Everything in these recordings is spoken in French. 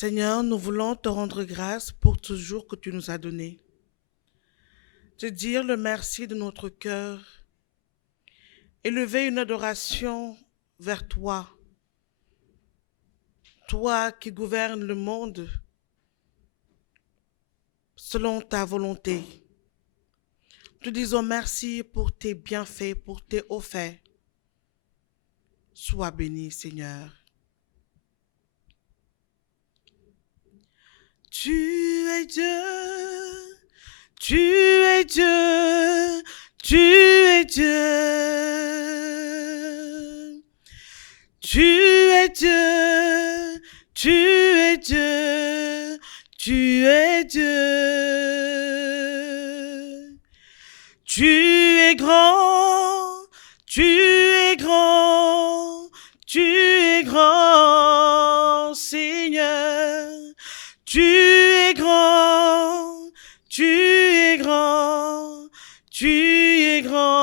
Seigneur, nous voulons te rendre grâce pour ce jour que tu nous as donné. Te dire le merci de notre cœur, élever une adoration vers toi, toi qui gouvernes le monde selon ta volonté. Te disons merci pour tes bienfaits, pour tes hauts faits. Sois béni, Seigneur. Tu es Dieu, tu es Dieu, tu es Dieu. Tu es Dieu, tu es Dieu, tu es Dieu. Tu es grand, tu es grand, tu es grand, Seigneur. Tu es grand, tu es grand, tu es grand.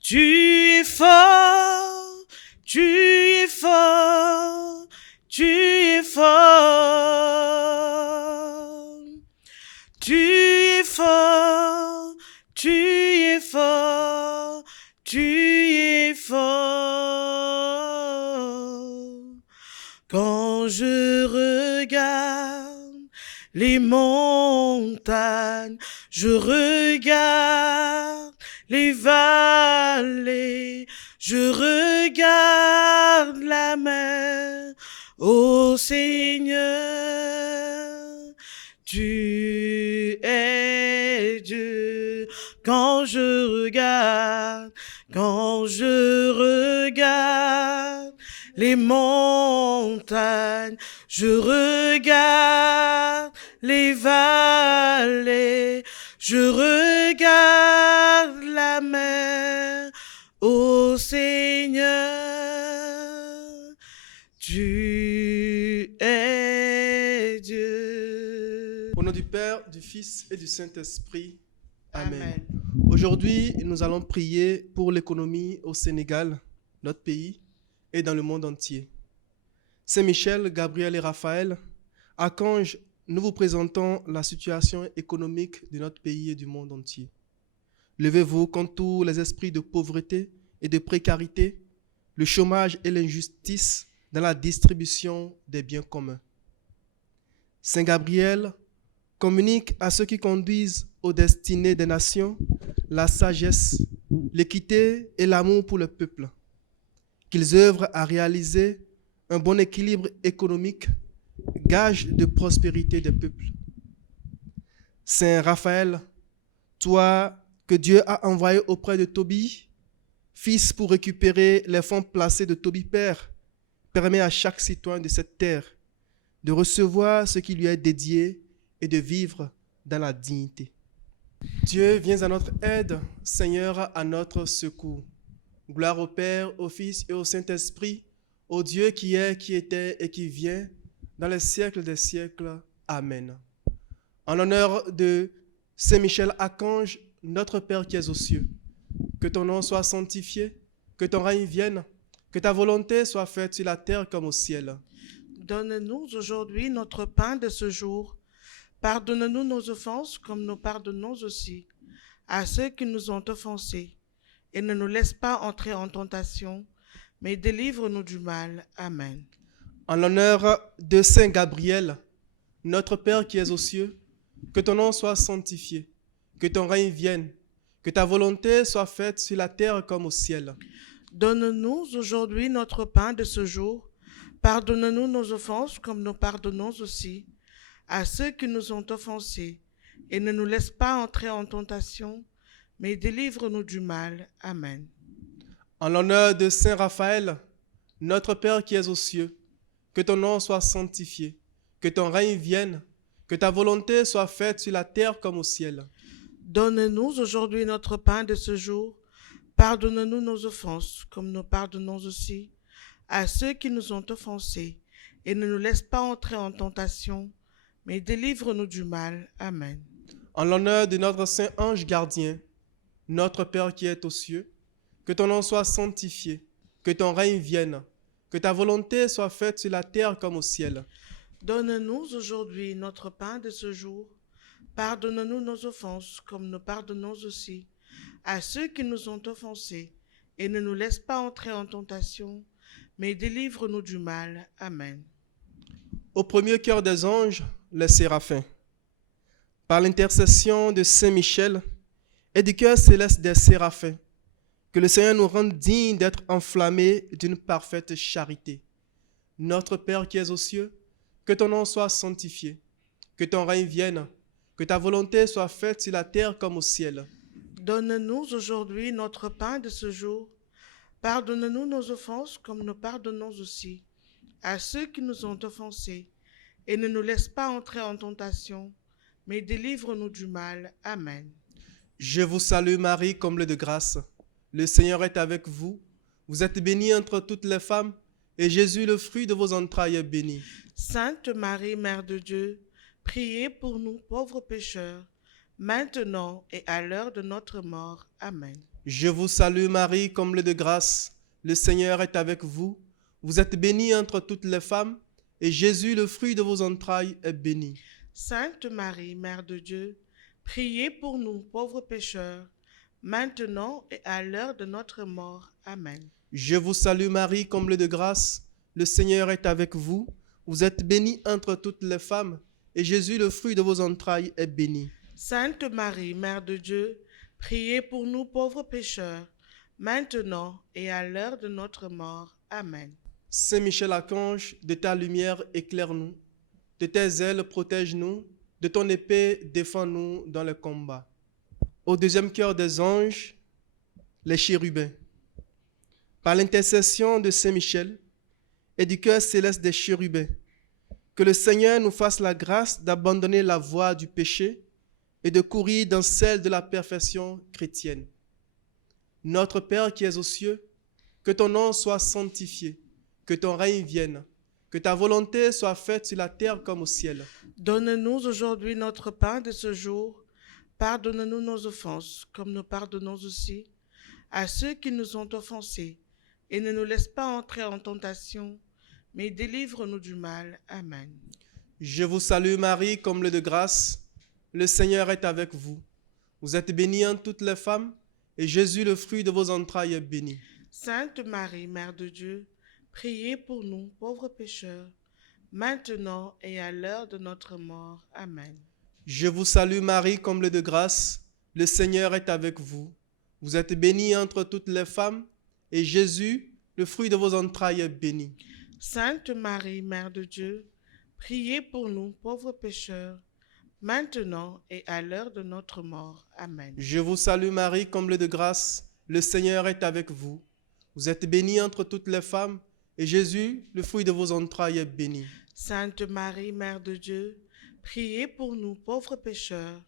Tu es fort, tu es fort, tu es fort. Tu es fort, tu es fort, tu es fort. Quand je regarde les montagnes, je regarde les vallées, je regarde la mer, ô Seigneur, tu es Dieu. Quand je regarde les montagnes, je regarde les vallées, je regarde la mer, ô Seigneur, tu es Dieu. Au nom du Père, du Fils et du Saint-Esprit. Amen. Amen. Aujourd'hui, nous allons prier pour l'économie au Sénégal, notre pays, et dans le monde entier. Saint Michel, Gabriel et Raphaël, archanges, nous vous présentons la situation économique de notre pays et du monde entier. Levez-vous contre tous les esprits de pauvreté et de précarité, le chômage et l'injustice dans la distribution des biens communs. Saint Gabriel, communique à ceux qui conduisent aux destinées des nations la sagesse, l'équité et l'amour pour le peuple, qu'ils œuvrent à réaliser un bon équilibre économique, gage de prospérité des peuples. Saint Raphaël, toi que Dieu a envoyé auprès de Tobie, fils pour récupérer les fonds placés de Tobie Père, permets à chaque citoyen de cette terre de recevoir ce qui lui est dédié et de vivre dans la dignité. Dieu, viens à notre aide, Seigneur, à notre secours. Gloire au Père, au Fils et au Saint-Esprit, au Dieu qui est, qui était et qui vient, dans les siècles des siècles. Amen. En l'honneur de Saint Michel Archange, notre Père qui es aux cieux, que ton nom soit sanctifié, que ton règne vienne, que ta volonté soit faite sur la terre comme au ciel. Donne-nous aujourd'hui notre pain de ce jour. Pardonne-nous nos offenses comme nous pardonnons aussi à ceux qui nous ont offensés. Et ne nous laisse pas entrer en tentation, mais délivre-nous du mal. Amen. En l'honneur de Saint Gabriel, notre Père qui es aux cieux, que ton nom soit sanctifié, que ton règne vienne, que ta volonté soit faite sur la terre comme au ciel. Donne-nous aujourd'hui notre pain de ce jour. Pardonne-nous nos offenses comme nous pardonnons aussi à ceux qui nous ont offensés. Et ne nous laisse pas entrer en tentation, mais délivre-nous du mal. Amen. En l'honneur de Saint Raphaël, notre Père qui es aux cieux, que ton nom soit sanctifié, que ton règne vienne, que ta volonté soit faite sur la terre comme au ciel. Donne-nous aujourd'hui notre pain de ce jour. Pardonne-nous nos offenses, comme nous pardonnons aussi à ceux qui nous ont offensés. Et ne nous laisse pas entrer en tentation, mais délivre-nous du mal. Amen. En l'honneur de notre Saint Ange gardien, notre Père qui es aux cieux, que ton nom soit sanctifié, que ton règne vienne, que ta volonté soit faite sur la terre comme au ciel. Donne-nous aujourd'hui notre pain de ce jour. Pardonne-nous nos offenses, comme nous pardonnons aussi à ceux qui nous ont offensés. Et ne nous laisse pas entrer en tentation, mais délivre-nous du mal. Amen. Au premier cœur des anges, les séraphins. Par l'intercession de Saint Michel et du cœur céleste des séraphins, que le Seigneur nous rende dignes d'être enflammés d'une parfaite charité. Notre Père qui es aux cieux, que ton nom soit sanctifié, que ton règne vienne, que ta volonté soit faite sur la terre comme au ciel. Donne-nous aujourd'hui notre pain de ce jour. Pardonne-nous nos offenses comme nous pardonnons aussi à ceux qui nous ont offensés. Et ne nous laisse pas entrer en tentation, mais délivre-nous du mal. Amen. Je vous salue Marie, comble de grâce. Le Seigneur est avec vous. Vous êtes bénie entre toutes les femmes, et Jésus, le fruit de vos entrailles, est béni. Sainte Marie, Mère de Dieu, priez pour nous pauvres pécheurs, maintenant et à l'heure de notre mort. Amen. Je vous salue Marie, comble de grâce. Le Seigneur est avec vous. Vous êtes bénie entre toutes les femmes, et Jésus, le fruit de vos entrailles, est béni. Sainte Marie, Mère de Dieu, priez pour nous pauvres pécheurs, maintenant et à l'heure de notre mort. Amen. Je vous salue Marie, comble de grâce. Le Seigneur est avec vous. Vous êtes bénie entre toutes les femmes, et Jésus, le fruit de vos entrailles, est béni. Sainte Marie, Mère de Dieu, priez pour nous pauvres pécheurs, maintenant et à l'heure de notre mort. Amen. Saint Michel Archange, de ta lumière éclaire-nous, de tes ailes protège-nous, de ton épée défends-nous dans le combat. Au deuxième cœur des anges, les chérubins. Par l'intercession de Saint Michel et du cœur céleste des chérubins, que le Seigneur nous fasse la grâce d'abandonner la voie du péché et de courir dans celle de la perfection chrétienne. Notre Père qui es aux cieux, que ton nom soit sanctifié, que ton règne vienne, que ta volonté soit faite sur la terre comme au ciel. Donne-nous aujourd'hui notre pain de ce jour. Pardonne-nous nos offenses, comme nous pardonnons aussi à ceux qui nous ont offensés. Et ne nous laisse pas entrer en tentation, mais délivre-nous du mal. Amen. Je vous salue Marie, comble de grâce. Le Seigneur est avec vous. Vous êtes bénie entre toutes les femmes, et Jésus, le fruit de vos entrailles, est béni. Sainte Marie, Mère de Dieu, priez pour nous, pauvres pécheurs, maintenant et à l'heure de notre mort. Amen. Je vous salue Marie, comble de grâce. Le Seigneur est avec vous. Vous êtes bénie entre toutes les femmes, et Jésus, le fruit de vos entrailles, est béni. Sainte Marie, Mère de Dieu, priez pour nous, pauvres pécheurs, maintenant et à l'heure de notre mort. Amen. Je vous salue Marie, comble de grâce. Le Seigneur est avec vous. Vous êtes bénie entre toutes les femmes, et Jésus, le fruit de vos entrailles, est béni. Sainte Marie, Mère de Dieu, priez pour nous, pauvres pécheurs,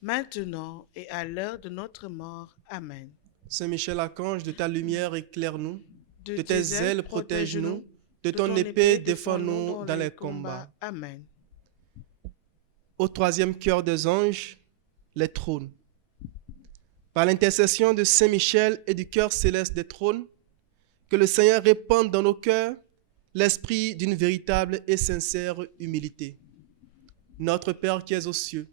maintenant et à l'heure de notre mort. Amen. Saint Michel Archange, de ta lumière éclaire-nous, De de tes ailes protège-nous, de ton épée défends-nous dans les combats. Amen. Au troisième cœur des anges, les trônes. Par l'intercession de Saint Michel et du cœur céleste des trônes, que le Seigneur répande dans nos cœurs l'esprit d'une véritable et sincère humilité. Notre Père qui es aux cieux,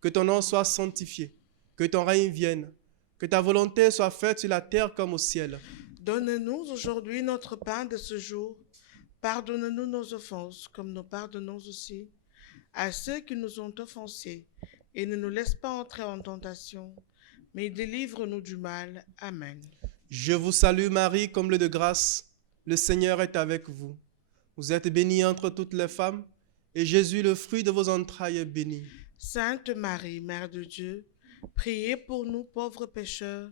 que ton nom soit sanctifié, que ton règne vienne, que ta volonté soit faite sur la terre comme au ciel. Donne-nous aujourd'hui notre pain de ce jour. Pardonne-nous nos offenses, comme nous pardonnons aussi à ceux qui nous ont offensés. Et ne nous laisse pas entrer en tentation, mais délivre-nous du mal. Amen. Je vous salue Marie, comble de grâce. Le Seigneur est avec vous. Vous êtes bénie entre toutes les femmes, et Jésus, le fruit de vos entrailles, est béni. Sainte Marie, Mère de Dieu, priez pour nous pauvres pécheurs,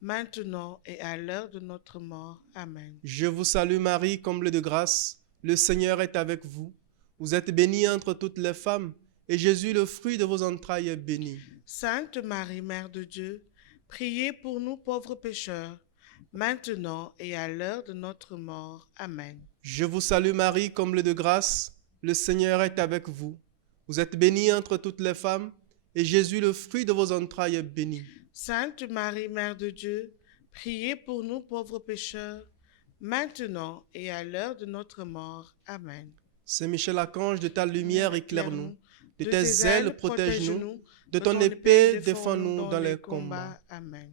maintenant et à l'heure de notre mort. Amen. Je vous salue Marie, comble de grâce. Le Seigneur est avec vous. Vous êtes bénie entre toutes les femmes, et Jésus, le fruit de vos entrailles, est béni. Sainte Marie, Mère de Dieu, priez pour nous pauvres pécheurs, maintenant et à l'heure de notre mort. Amen. Je vous salue Marie, comble de grâce. Le Seigneur est avec vous. Vous êtes bénie entre toutes les femmes, et Jésus, le fruit de vos entrailles, est béni. Sainte Marie, Mère de Dieu, priez pour nous pauvres pécheurs, maintenant et à l'heure de notre mort. Amen. Saint Michel Archange, de ta lumière éclaire-nous, de De tes ailes protège-nous, de ton épée défends-nous dans les combats. Amen.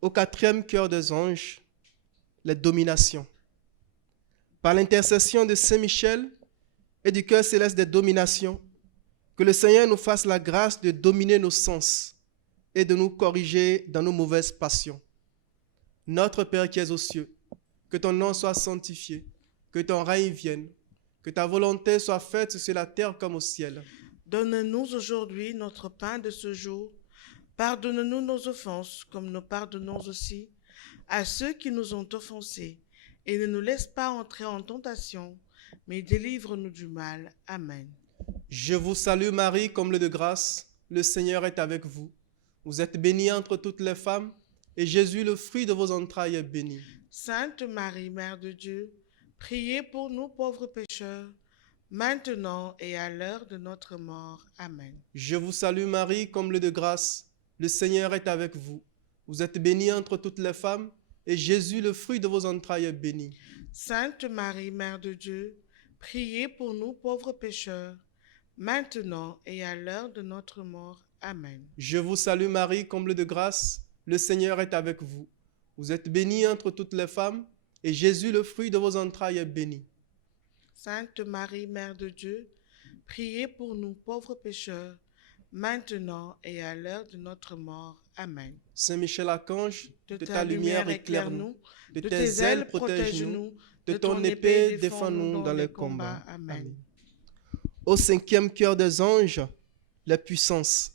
Au quatrième cœur des anges, les dominations. Par l'intercession de Saint Michel et du cœur céleste des dominations, que le Seigneur nous fasse la grâce de dominer nos sens et de nous corriger dans nos mauvaises passions. Notre Père qui es aux cieux, que ton nom soit sanctifié, que ton règne vienne, que ta volonté soit faite sur la terre comme au ciel. Donne-nous aujourd'hui notre pain de ce jour. Pardonne-nous nos offenses, comme nous pardonnons aussi à ceux qui nous ont offensés. Et ne nous laisse pas entrer en tentation, mais délivre-nous du mal. Amen. Je vous salue Marie, comble de grâce, le Seigneur est avec vous. Vous êtes bénie entre toutes les femmes, et Jésus, le fruit de vos entrailles, est béni. Sainte Marie, Mère de Dieu, priez pour nous pauvres pécheurs, maintenant et à l'heure de notre mort. Amen. Je vous salue Marie, comble de grâce, le Seigneur est avec vous. Vous êtes bénie entre toutes les femmes, et Jésus, le fruit de vos entrailles, est béni. Sainte Marie, Mère de Dieu, priez pour nous pauvres pécheurs, maintenant et à l'heure de notre mort. Amen. Je vous salue Marie, comble de grâce, le Seigneur est avec vous. Vous êtes bénie entre toutes les femmes, et Jésus, le fruit de vos entrailles, est béni. Sainte Marie, Mère de Dieu, priez pour nous pauvres pécheurs, maintenant et à l'heure de notre mort. Amen. Saint Michel Archange, De ta lumière éclaire-nous, de tes ailes protège-nous, de ton épée défends-nous dans les combats. Amen. Au cinquième cœur des anges, la puissance.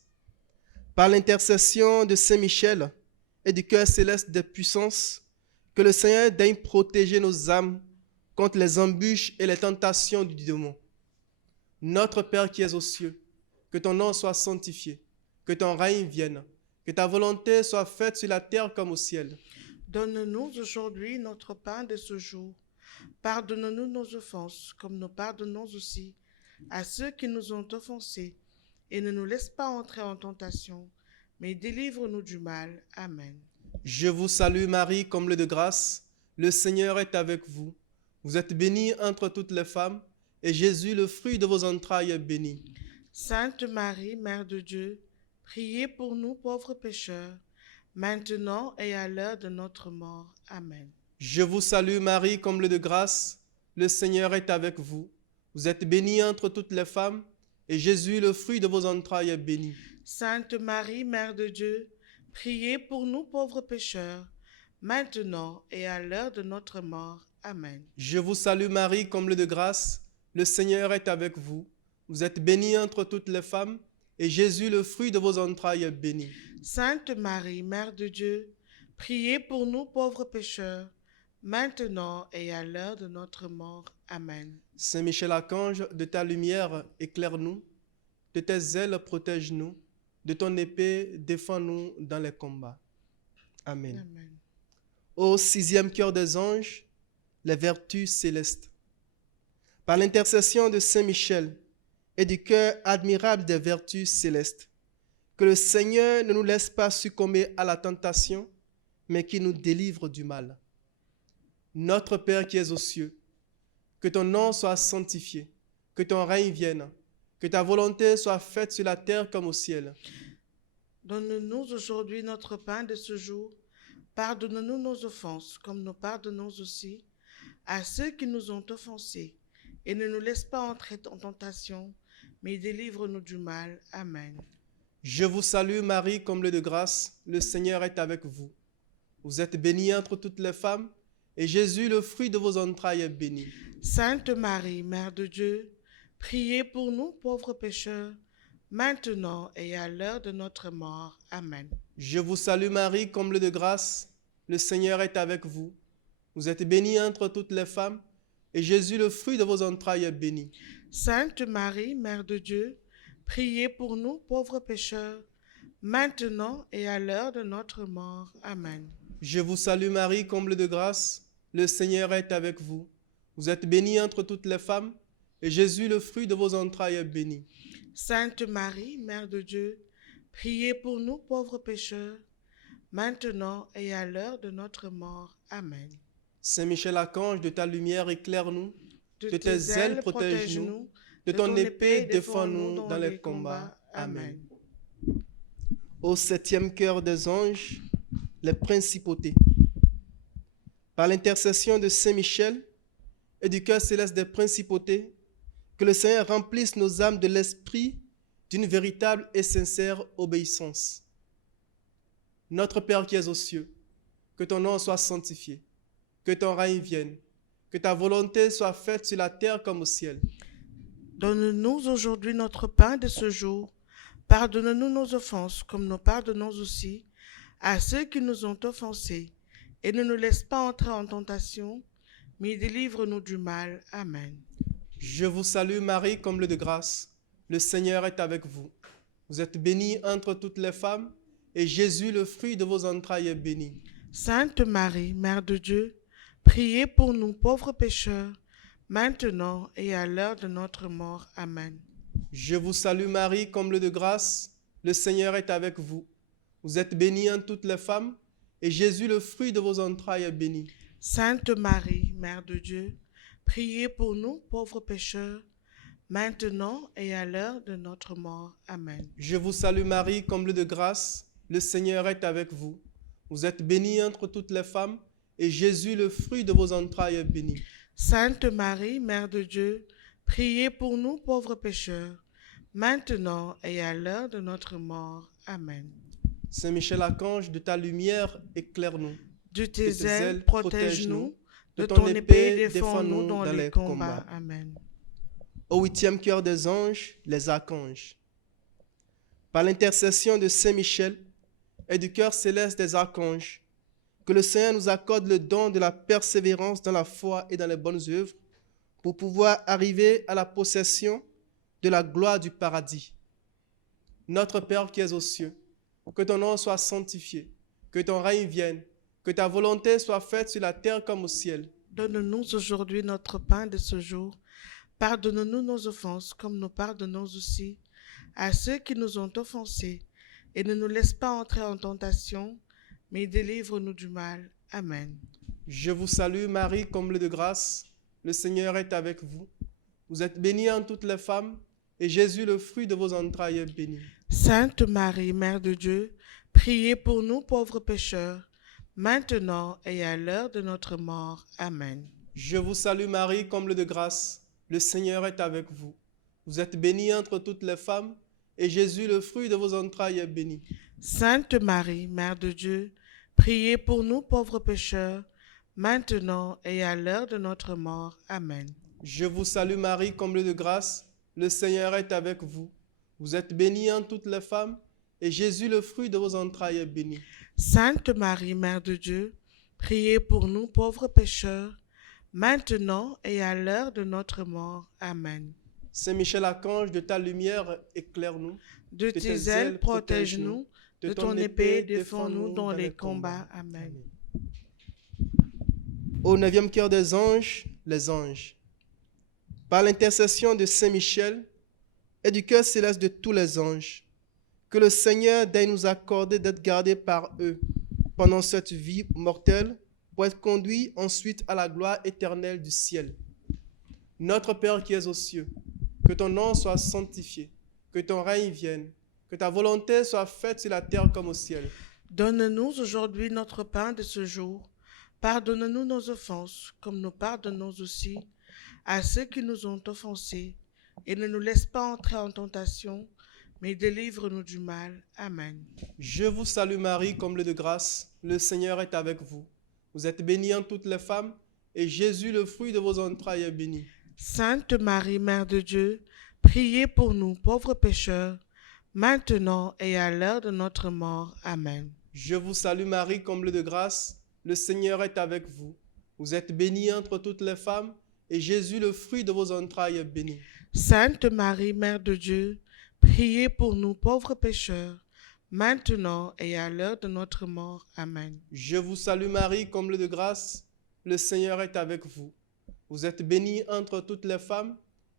Par l'intercession de Saint Michel et du cœur céleste des puissances, que le Seigneur daigne protéger nos âmes contre les embûches et les tentations du démon. Notre Père qui es aux cieux, que ton nom soit sanctifié, que ton règne vienne, que ta volonté soit faite sur la terre comme au ciel. Donne-nous aujourd'hui notre pain de ce jour. Pardonne-nous nos offenses, comme nous pardonnons aussi à ceux qui nous ont offensés. Et ne nous laisse pas entrer en tentation, mais délivre-nous du mal. Amen. Je vous salue Marie, comble de grâce, le Seigneur est avec vous. Vous êtes bénie entre toutes les femmes, et Jésus, le fruit de vos entrailles, est béni. Sainte Marie, Mère de Dieu, priez pour nous pauvres pécheurs, maintenant et à l'heure de notre mort. Amen. Je vous salue Marie, comble de grâce, le Seigneur est avec vous. Vous êtes bénie entre toutes les femmes, et Jésus, le fruit de vos entrailles, est béni. Sainte Marie, Mère de Dieu, priez pour nous pauvres pécheurs, maintenant et à l'heure de notre mort. Amen. Je vous salue Marie, comble de grâce, le Seigneur est avec vous. Vous êtes bénie entre toutes les femmes, et Jésus, le fruit de vos entrailles, est béni. Sainte Marie, Mère de Dieu, priez pour nous pauvres pécheurs, maintenant et à l'heure de notre mort. Amen. Saint Michel Archange, de ta lumière éclaire-nous, de tes ailes protège-nous, de ton épée défends-nous dans les combats. Amen. Amen. Au sixième cœur des anges, les vertus célestes. Par l'intercession de Saint Michel et du cœur admirable des vertus célestes, que le Seigneur ne nous laisse pas succomber à la tentation, mais qu'il nous délivre du mal. Notre Père qui es aux cieux, que ton nom soit sanctifié, que ton règne vienne, que ta volonté soit faite sur la terre comme au ciel. Donne-nous aujourd'hui notre pain de ce jour. Pardonne-nous nos offenses, comme nous pardonnons aussi à ceux qui nous ont offensés. Et ne nous laisse pas entrer en tentation, mais délivre-nous du mal. Amen. Je vous salue Marie, comble de grâce, le Seigneur est avec vous. Vous êtes bénie entre toutes les femmes, et Jésus, le fruit de vos entrailles, est béni. Sainte Marie, Mère de Dieu, priez pour nous pauvres pécheurs, maintenant et à l'heure de notre mort. Amen. Je vous salue Marie, comble de grâce, le Seigneur est avec vous. Vous êtes bénie entre toutes les femmes, et Jésus, le fruit de vos entrailles, est béni. Sainte Marie, Mère de Dieu, priez pour nous pauvres pécheurs, maintenant et à l'heure de notre mort. Amen. Je vous salue Marie, comble de grâce, le Seigneur est avec vous. Vous êtes bénie entre toutes les femmes, et Jésus, le fruit de vos entrailles, est béni. Sainte Marie, Mère de Dieu, priez pour nous pauvres pécheurs, maintenant et à l'heure de notre mort. Amen. Saint Michel Archange, de ta lumière éclaire-nous, De de tes ailes protège-nous, de ton épée défends-nous dans les combats. Amen. Au septième cœur des anges, les principautés. Par l'intercession de Saint Michel et du cœur céleste des principautés, que le Seigneur remplisse nos âmes de l'esprit d'une véritable et sincère obéissance. Notre Père qui es aux cieux, que ton nom soit sanctifié, que ton règne vienne, que ta volonté soit faite sur la terre comme au ciel. Donne-nous aujourd'hui notre pain de ce jour. Pardonne-nous nos offenses, comme nous pardonnons aussi à ceux qui nous ont offensés. Et ne nous laisse pas entrer en tentation, mais délivre-nous du mal. Amen. Je vous salue Marie, comble de grâce. Le Seigneur est avec vous. Vous êtes bénie entre toutes les femmes, et Jésus, le fruit de vos entrailles, est béni. Sainte Marie, Mère de Dieu, priez pour nous pauvres pécheurs, maintenant et à l'heure de notre mort. Amen. Je vous salue Marie, comble de grâce. Le Seigneur est avec vous. Vous êtes bénie entre toutes les femmes, et Jésus, le fruit de vos entrailles, est béni. Sainte Marie, Mère de Dieu, priez pour nous pauvres pécheurs, maintenant et à l'heure de notre mort. Amen. Je vous salue Marie, comble de grâce. Le Seigneur est avec vous. Vous êtes bénie entre toutes les femmes, et Jésus, le fruit de vos entrailles, est béni. Sainte Marie, Mère de Dieu, priez pour nous pauvres pécheurs, maintenant et à l'heure de notre mort. Amen. Saint Michel Archange, de ta lumière, éclaire-nous. De tes tes ailes, ailes, protège-nous. de De ton ton épée, épée, défends-nous dans les combats. combats. Amen. Au huitième cœur des anges, les archanges. Par l'intercession de Saint Michel et du cœur céleste des archanges, que le Seigneur nous accorde le don de la persévérance dans la foi et dans les bonnes œuvres, pour pouvoir arriver à la possession de la gloire du paradis. Notre Père qui es aux cieux, que ton nom soit sanctifié, que ton règne vienne, que ta volonté soit faite sur la terre comme au ciel. Donne-nous aujourd'hui notre pain de ce jour. Pardonne-nous nos offenses, comme nous pardonnons aussi à ceux qui nous ont offensés. Et ne nous laisse pas entrer en tentation, mais délivre-nous du mal. Amen. Je vous salue Marie, comble de grâce. Le Seigneur est avec vous. Vous êtes bénie entre toutes les femmes, et Jésus, le fruit de vos entrailles, est béni. Sainte Marie, Mère de Dieu, priez pour nous pauvres pécheurs, maintenant et à l'heure de notre mort. Amen. Je vous salue Marie, comble de grâce. Le Seigneur est avec vous. Vous êtes bénie entre toutes les femmes, et Jésus, le fruit de vos entrailles, est béni. Sainte Marie, Mère de Dieu, priez pour nous pauvres pécheurs, maintenant et à l'heure de notre mort. Amen. Je vous salue Marie, comble de grâce. Le Seigneur est avec vous. Vous êtes bénie entre toutes les femmes, et Jésus, le fruit de vos entrailles, est béni. Sainte Marie, Mère de Dieu, priez pour nous pauvres pécheurs, maintenant et à l'heure de notre mort. Amen. Saint Michel Archange, de ta lumière, éclaire-nous. De tes ailes, protège-nous. De ton épée, défends-nous dans les combats. Amen. Au neuvième cœur des anges, les anges. Par l'intercession de Saint Michel et du cœur céleste de tous les anges, que le Seigneur daigne nous accorder d'être gardés par eux pendant cette vie mortelle, pour être conduits ensuite à la gloire éternelle du ciel. Notre Père qui es aux cieux, que ton nom soit sanctifié, que ton règne vienne, que ta volonté soit faite sur la terre comme au ciel. Donne-nous aujourd'hui notre pain de ce jour. Pardonne-nous nos offenses, comme nous pardonnons aussi à ceux qui nous ont offensés. Et ne nous laisse pas entrer en tentation, mais délivre-nous du mal. Amen. Je vous salue Marie, comble de grâce. Le Seigneur est avec vous. Vous êtes bénie entre toutes les femmes, et Jésus, le fruit de vos entrailles, est béni. Sainte Marie, Mère de Dieu, priez pour nous pauvres pécheurs, maintenant et à l'heure de notre mort. Amen. Je vous salue Marie, comble de grâce. Le Seigneur est avec vous. Vous êtes bénie entre toutes les femmes, et Jésus, le fruit de vos entrailles, est béni. Sainte Marie, Mère de Dieu, priez pour nous pauvres pécheurs, maintenant et à l'heure de notre mort. Amen. Je vous salue Marie, comble de grâce. Le Seigneur est avec vous. Vous êtes bénie entre toutes les femmes,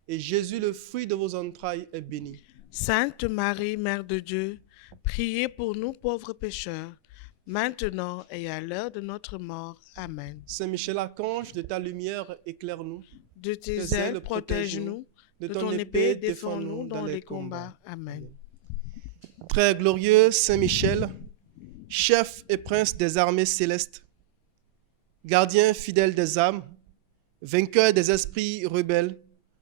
et Jésus, le fruit de vos entrailles, est béni. Sainte Marie, Mère de Dieu, priez pour nous pauvres pécheurs, maintenant et à l'heure de notre mort. Amen. Saint Michel Archange, de ta lumière, éclaire-nous. De tes Tes ailes, ailes, protège-nous. De ton épée, défends-nous dans les combats. Amen. Très glorieux Saint Michel, chef et prince des armées célestes, gardien fidèle des âmes, vainqueur des esprits rebelles,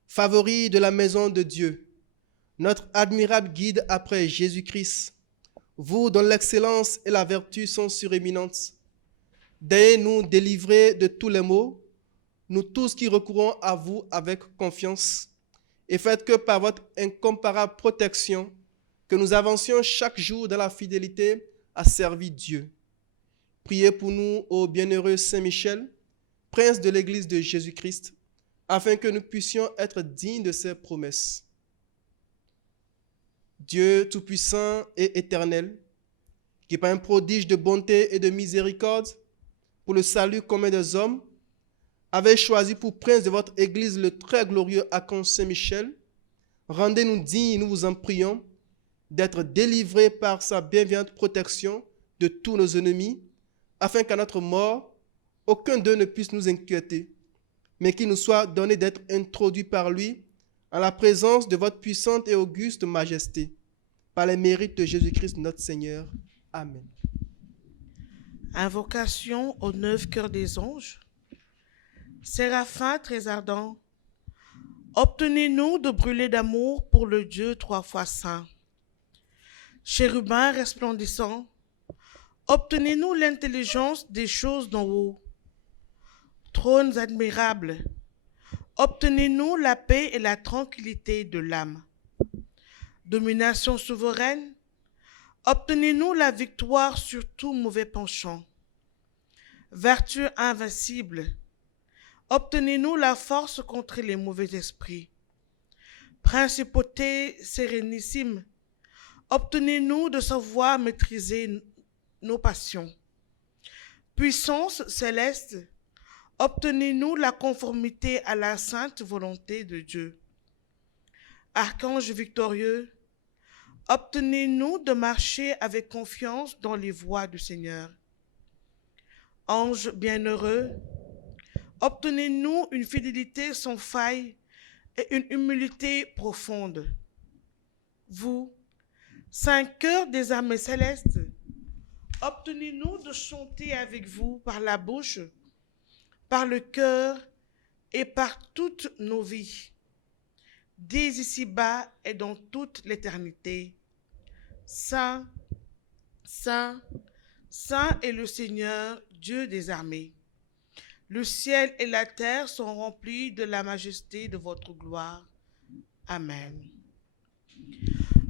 favori de la maison de Dieu, notre admirable guide après Jésus-Christ, vous dont l'excellence et la vertu sont suréminentes, daignez nous délivrer de tous les maux, nous tous qui recourons à vous avec confiance, et faites que par votre incomparable protection, que nous avancions chaque jour dans la fidélité à servir Dieu. Priez pour nous, ô bienheureux Saint Michel, prince de l'Église de Jésus-Christ, afin que nous puissions être dignes de ses promesses. Dieu Tout-Puissant et Éternel, qui par un prodige de bonté et de miséricorde, pour le salut commun des hommes, avez choisi pour prince de votre Église le très glorieux archange Saint-Michel, rendez-nous dignes, nous vous en prions, d'être délivrés par sa bienveillante protection de tous nos ennemis, afin qu'à notre mort, aucun d'eux ne puisse nous inquiéter, mais qu'il nous soit donné d'être introduits par lui en la présence de votre puissante et auguste majesté, par les mérites de Jésus-Christ notre Seigneur. Amen. Invocation aux 9 cœurs des anges. Séraphin très ardent, obtenez-nous de brûler d'amour pour le Dieu 3 fois saint. Chérubins resplendissants, obtenez-nous l'intelligence des choses d'en haut. Trônes admirables, obtenez-nous la paix et la tranquillité de l'âme. Domination souveraine, obtenez-nous la victoire sur tout mauvais penchant. Vertu invincible, obtenez-nous la force contre les mauvais esprits. Principauté sérénissime, obtenez-nous de savoir maîtriser nos passions. Puissance céleste, obtenez-nous la conformité à la sainte volonté de Dieu. Archange victorieux, obtenez-nous de marcher avec confiance dans les voies du Seigneur. Ange bienheureux, obtenez-nous une fidélité sans faille et une humilité profonde. Vous, saint cœur des armées célestes, obtenez-nous de chanter avec vous par la bouche, par le cœur et par toutes nos vies, dès ici-bas et dans toute l'éternité. Saint, Saint, Saint est le Seigneur, Dieu des armées. Le ciel et la terre sont remplis de la majesté de votre gloire. Amen.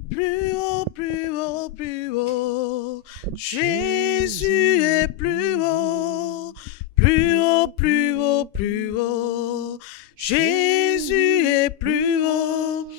Plus haut, plus haut, plus haut, Jésus est plus haut. Plus haut, plus haut, plus haut, Jésus est plus haut.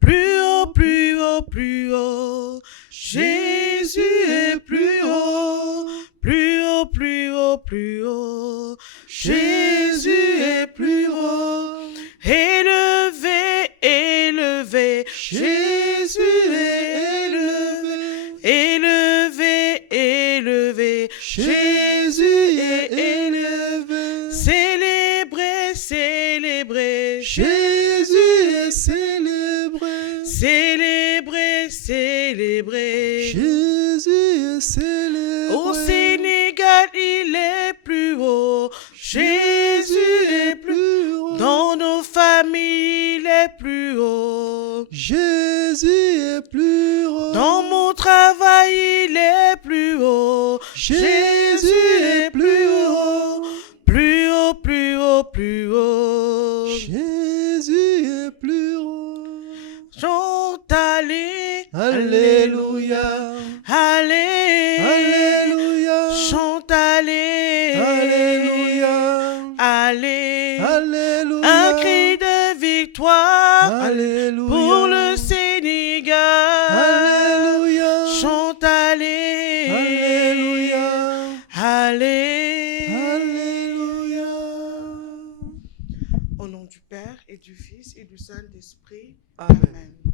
Plus haut, plus haut, plus haut, Jésus est plus haut. Plus haut, plus haut, plus haut, Jésus est plus haut. Élevé, élevé, Jésus est élevé. Élevé, élevé, Jésus est élevé. Célébré, célébré, Jésus est célébré. célébré, célébré. Jésus est célébré. Au Sénégal, il est plus haut. Jésus est plus haut. Dans nos familles, il est plus haut. Jésus est plus haut. Dans mon travail, il est plus haut. Jésus est plus haut. Plus haut, plus haut, plus haut. Jésus est plus haut. Chante, allez, Alléluia. allez, Alléluia. chante, allez, Alléluia. allez, Alléluia. un cri de victoire Alléluia. pour le Sénégal. Alléluia. Chante, allez, Alléluia. allez. Alléluia. Au nom du Père et du Fils et du Saint-Esprit. Amen. Amen.